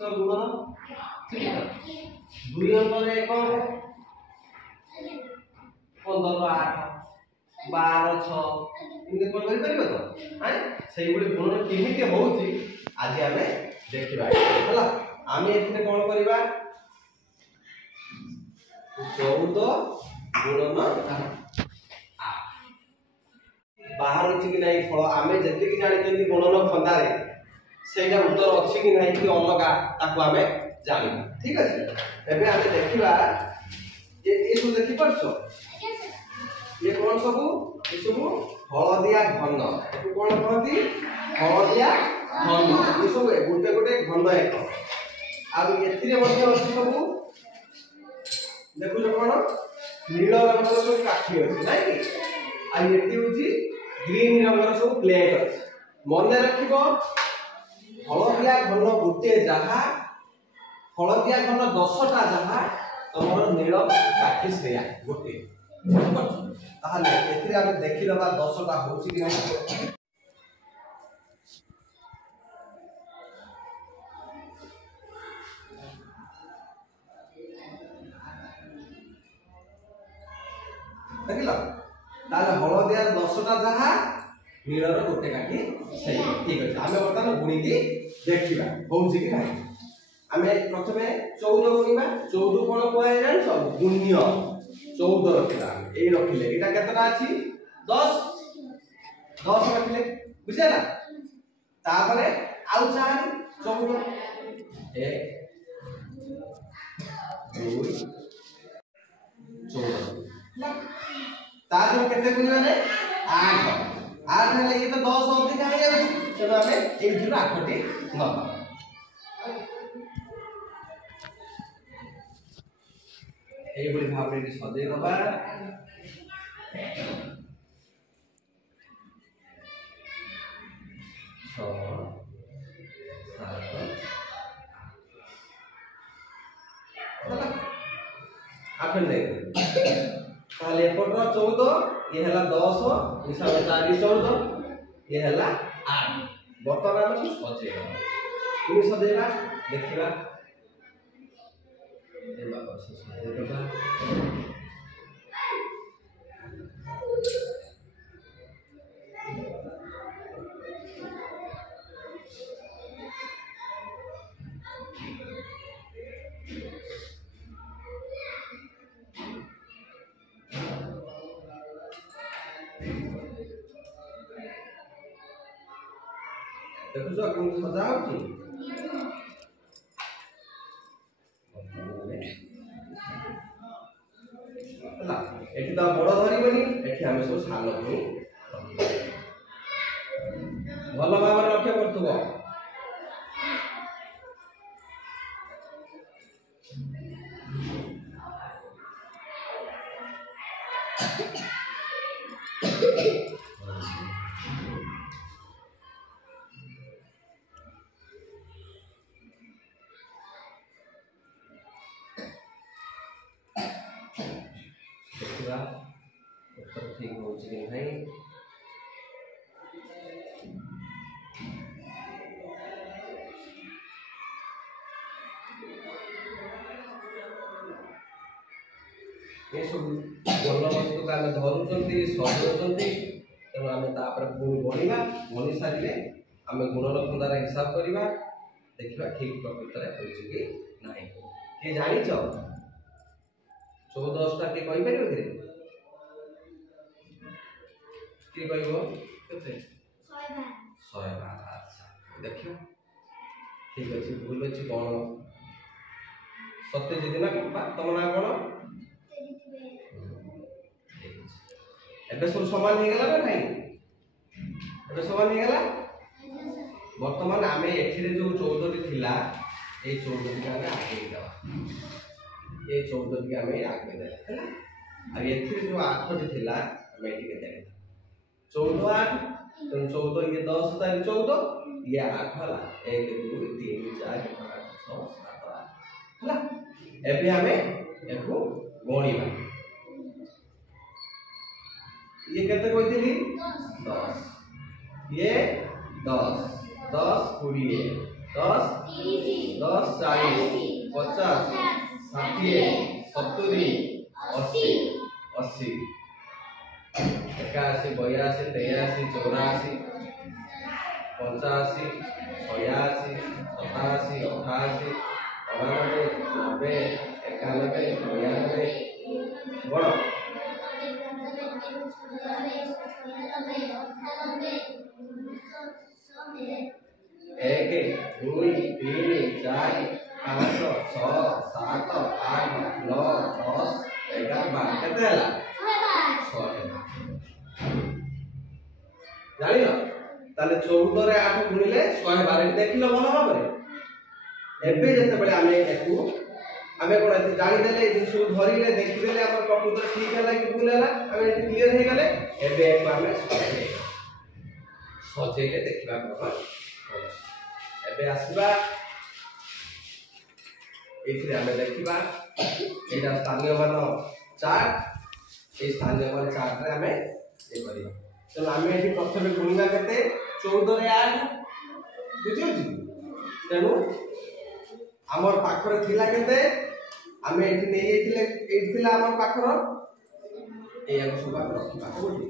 तो गुणन दुई अंतर एक 15 8 12 6 इनके कोन करि परिबो तो हैं सेही गुडी गुणन केमिति होउची आज आमे देखिबा हला आमे एथिने कोन करिबा 14 गुणन बाहर अछि कि नाही फल आमे जति कि जानि जति गुणन खंदा रे सेटा उत्तर अछि कि नाही कि अलगा ताको आमे जानि ठीक अछि एबे आमे देखिबा ए सब देखि परछो ये कोन सबु ए सबु हळदिया घन एको कोन कहती हळदिया घन ए सब गुटे गुटे घन एक आ एथिरे मध्ये अछि सबु देखु जो कोन नील रंग सब काठी अछि नाही कि आ एति होची ग्रीन रंग सब प्लेट अछि मन रखिबो हळदिया घन गुटे जहा हळदिया घन 10टा जहा तमरो नील काठी सेया गुटे ताहले एथिरे आमे देखि दबा 10टा होची कि नाही देखिला ताले हळदिया 10टा जहा नीलर गुटे काठी सेई ठीक अछि आमे बर्तन गुणी की देखिबा होउची कि नाही आमे प्रथमे 14 गुणीबा 14 कोन कोइ जान सब गुण्य 14 रखिला ए रखिले एटा केतना अछि 10 10 रखिले बुझिला तापरे आउ 4 14 1 2 14 ताजो केते गुणिबा रे 8 8 हेले ये तो 10 अधिक आइ जाउ चलो हमें एक दिन 8 टी न एई बली भाबरे की सजे दबा आपन देख ताले एपटर 14 ये हला 10 हिसाब 4 14 ये हला 8 वर्तमान में सजेगा पुनी सजेगा देखिबा एबा प्रोसेस सजेगा देखो जो कोन सजा होची हला एठी तो बड़ धरिबनी एठी हम सब साल को भलो भाबरे लक्ष्य करथुबो देखिबा उत्तर ठीक होची कि नहीं ये सब बल वस्तु का हम धरुचंती सजउचंती तेणु आम तापर पुणी गणिबा गणि सारे आम गुणन खंदार हिसाब करवा देखा ठीक प्रकृत में होची कि नहीं किए जानी 14टा किए कहि परिबो कि कहबो केते 100 अच्छा देखियो ठीक अछि भूल अछि कोन सत्यजित ना तुम ना कोन एबे सब समान हो गला ना नहीं एबे समान हो गला वर्तमान आमे एथिरे जो 14 टी थिला ए 14 टी आमे आगे दवा ए 14 टी आमे आगे दे हैला आ एथिरे जो 8 टी थिला आमे एठी के दे 14 8 तो 14 ये 10 तारी 14 ये 8 हला 1 2 3 4 5 6 7 8 हला एबे आमे एको गणिबा ये कितने कोई थी 10 ये 10 10 20 10 10 40 50 60 70 80 80 81 82 83 84 85 86 87 88 99 90 91 92 बड़ 1 2 3 4 5 6 7 8 9 10 11 12 केते हला 100 जानिल ताले 14 रे 8 गुणिले 112 देखिलो भल भाबरे एबे जते बळे आमे एकु आमे कोन एते जानि देले जे सु धरिले देखि देले हमर कंप्यूटर ठीक हला कि भूल हला आमे एते क्लियर हे गले एबे एक आमे सजेले देखिबा पर एबे आसीबा एथिरे आमे देखिबा एटा स्थानीय मान चार्ट ए स्थानीय मान चार्ट रे आमे ए करिबा तो आमे एठी प्रथमे गुणिबा केते 14 रे 8 बुझियो छी तेनु हमर पाखर थिला केते आमे एठी नै एथिले एठी थिला हमर पाखर ए आको सुबा रखिबा कोठी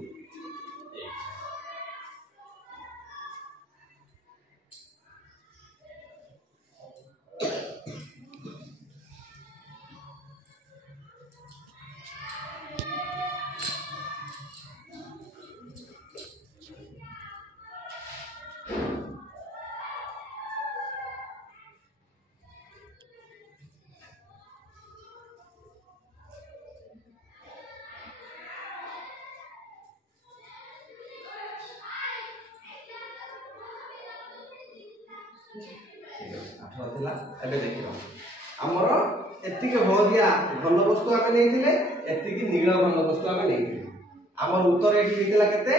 थिला एबे देखिबा हमर एतिके हळदिया घन वस्तु आमे नेइथिले एतिके नील घन वस्तु आमे नेइथिले हमर उत्तर एठी हितला केते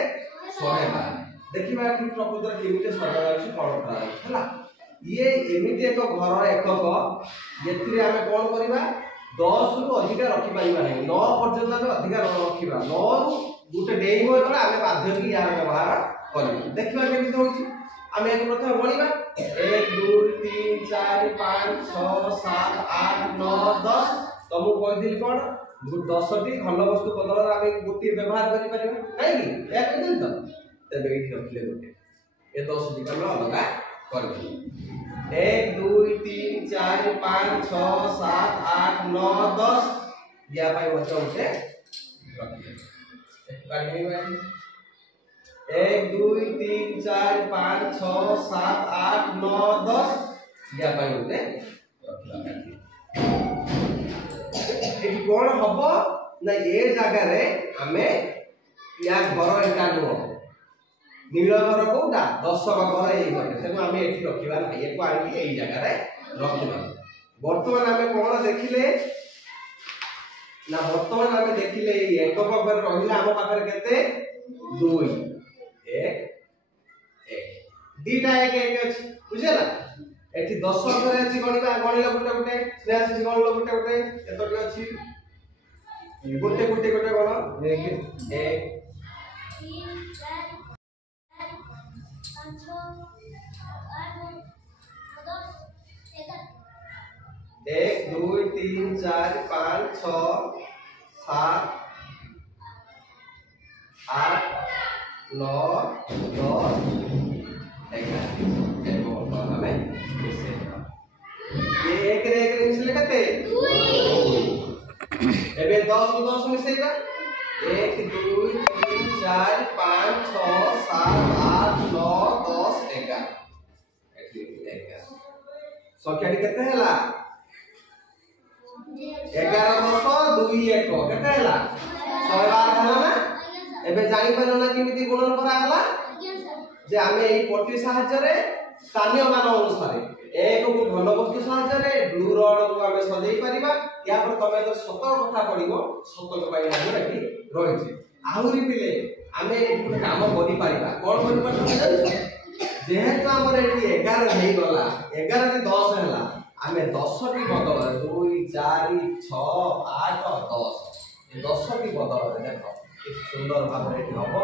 112 देखिबा कि प्रकृतर केमिते सरदारछि कोन करा हला ये एमिते एक घर एकक येथिरे आमे कोन करिबा 10 रु अधिक रखि पाइबा नै 9 पर्यंत आमे अधिक रखिबा 9 रु गुटे डेई होय गला आमे बाध्य कि यार व्यवहार करिबा देखिबा केमिते होछि आमे एक प्रथम गणिबा 1 2 3 4 5 6 7 8 9 10 तमु कहि दिल कोन 10 टी घन वस्तु बदल आमे गुटी व्यवहार करि परिबा नै कि या कहि दिल त तबे एठी रखले गुटे ए 10 टी हम अलगा करबे 1 2 3 4 5 6 7 8 9 10 या पाई मत उठे रखिए काढी बाई 1 2 3 4 5 6 7 8 9 10 या पाई उठे एठी कोन हबो ना ए जगह रे हमें या घर एटा नो नील घर कोटा 10 घर एई घर से हमें एठी रखिबा ना एको आनी एई जगह रे रखिबा वर्तमान हमें कोन देखिले ना वर्तमान हमें देखिले एकक पर रहिला हम पाखर केते 2 1 दीटा एक एक अछि बुझला एठी 10 अक्षर अछि गणिबा गणिला गुटे गुटे स्नेहा अछि गणिला गुटे गुटे एतोटी अछि गुटे गुटे गुटे गण 1 1 3 4 5 6 1 2 3 4 5 6 7 8 9 10 एक रे एक मिसले कते 2 एबे 10 नु 10 मिसेइबा 1 2 3 4 5 6 7 8 9 10 11 एठी 11 संख्या केते हला 11 10 2 1 केते हला 112 हला ना एबे जानि पालो ना केमिति गुणन करा हला जे आमे एई पट्टी सहायता रे स्थानीय मान अनुसार एक को घन वस्तु सहायता रे ब्लू रड को आमे सजेई परिबा या पर तमे तो सतर कथा पडिबो सतर पाई लागो एठी रहिछि आहुरी पिले आमे एक काम करि परिबा कोन करि परछन जेहेतु हमर एठी 11 हेई गला 11 रे 10 हला आमे 10 टी बदल 2 4 6 8 10 ए 10 टी बदल रे देखो कि सुंदर भाबरे एठी हबो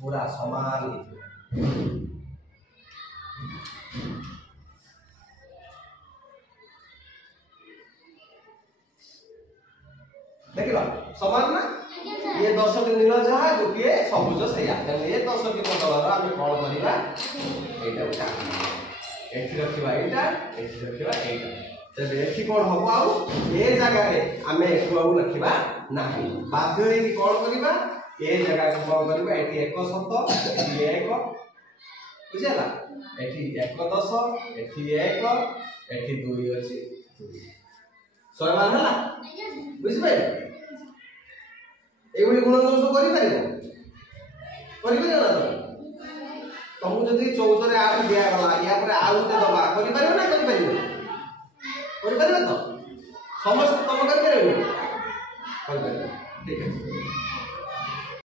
पूरा समान देखिल समान ना ये 10टी नील जहा गोटे सबुज सैया ये 10टी बदल आम कौन करवा यहाँ एठी रखिबा एटा एठी रखिबा एटा तबे एठी कोन हबो आउ ए जगह रे आमे एकु आउ रखिबा नाही बाध्य हे कि कोन करबा ए जगह को कोन करबा एठी 1 7 एठी 1 बुझला एठी 1 10 एठी 1 एठी 2 अछि 2 समान हला बुझबे एवढी गुणन सब करि परिबो ना तुमको जदि 14 रे 8 दिया गला या पर आउ ते दबा करि परिबो ना करि परिबो तो समस्त तुम करि परिबो ठीक है।